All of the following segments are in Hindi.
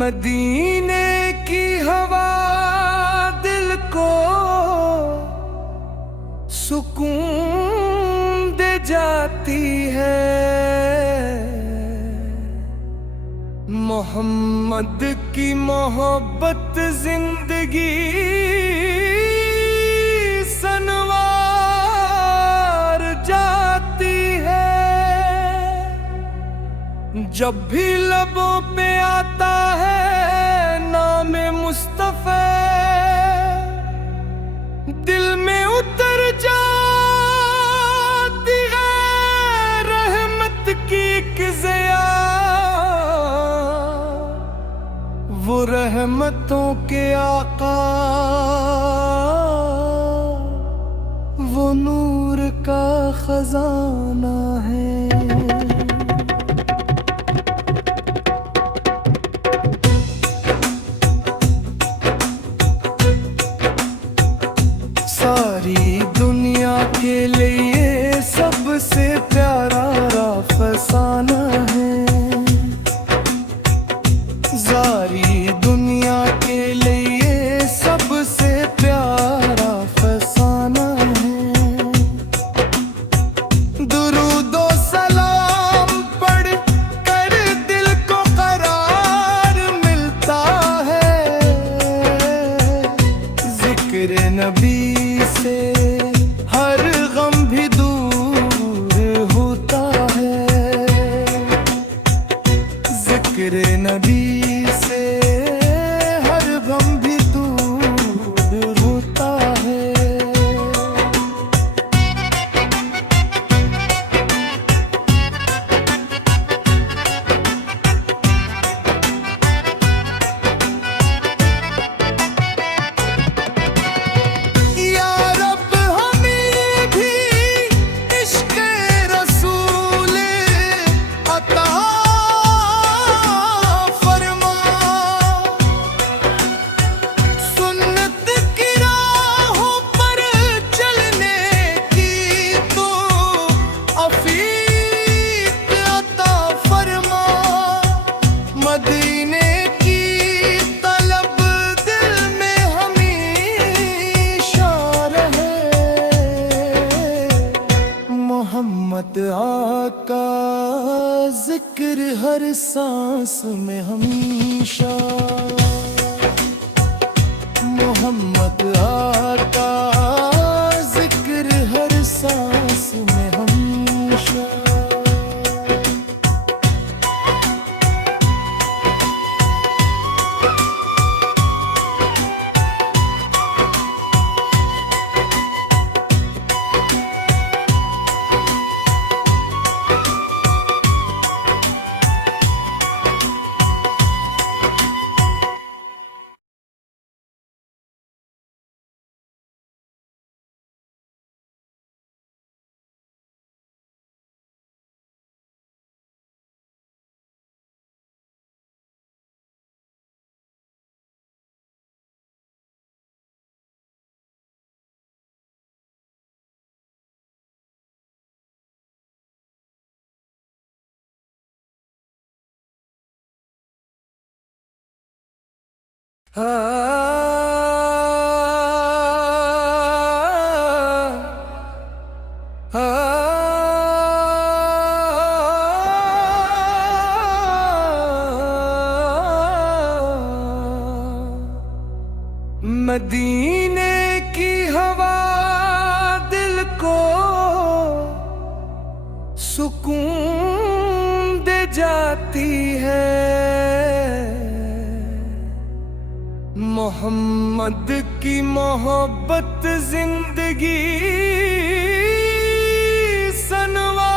मदीने की हवा दिल को सुकून दे जाती है। मोहम्मद की मोहब्बत जिंदगी सनवार जाती है। जब भी लबों पे आता है नाम मुस्तफा, दिल में उतर जाती है रहमत की एक ज़िया। वो रहमतों के आका, वो नूर का खजाना है। सारी दुनिया के लिए सबसे प्यारा अफसाना है। सारी दुनिया के लिए सबसे प्यारा अफसाना है। दुरूदो सलाम पढ़ कर दिल को करार मिलता है। जिक्र नबी से हर गम भी दूर होता है। जिक्र नबी से हर गम भी दूर होता है। मदीने की तलब दिल में हमेशा रहे। मोहम्मद आका जिक्र हर सांस में हमेशा। मोहम्मद आका जिक्र हर सांस में हमेशा। मदीने की हवा दिल को सुकून दे जाती है। मोहम्मद की मोहब्बत जिंदगी सनवार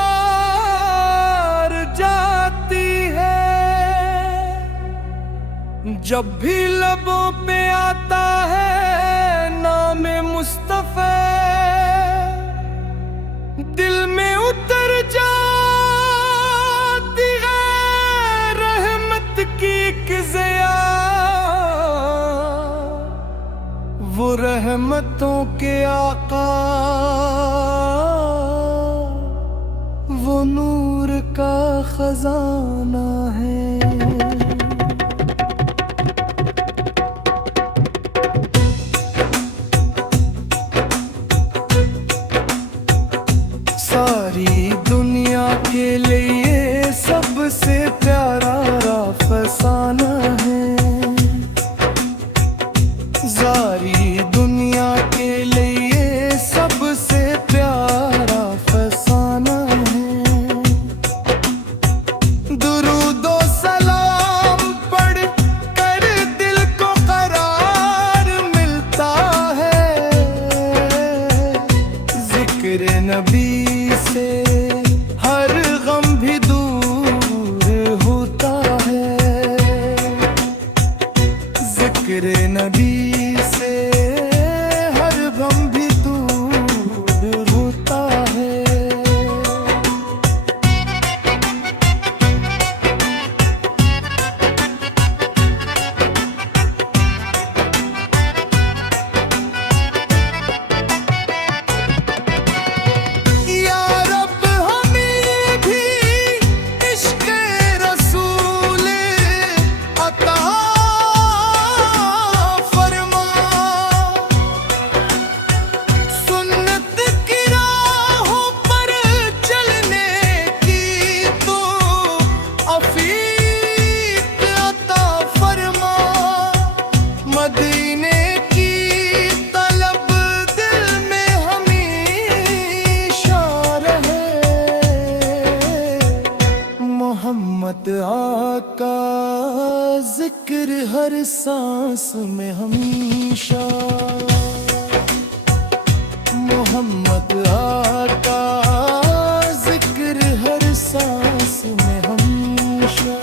जाती है। जब भी लबों पे आता है नाम मुस्तफा, दिल में उतर जाती है रहमत रहमतों के आका, वो नूर का खजाना है। सारी दुनिया के लिए सबसे प्यारा फसाना है। सारी दुनिया के लिए सबसे प्यारा फसाना है। दुरूदो सलाम पढ़ कर दिल को करार मिलता है। जिक्र नबी से हर गम भी दूर होता है। जिक्र नबी से हर गम भी दूर होता है। मदीने की तलब दिल में हमेशा रहे। मोहम्मद आका जिक्र हर सांस में हमेशा। मोहम्मद आका जिक्र हर सांस में हमेशा।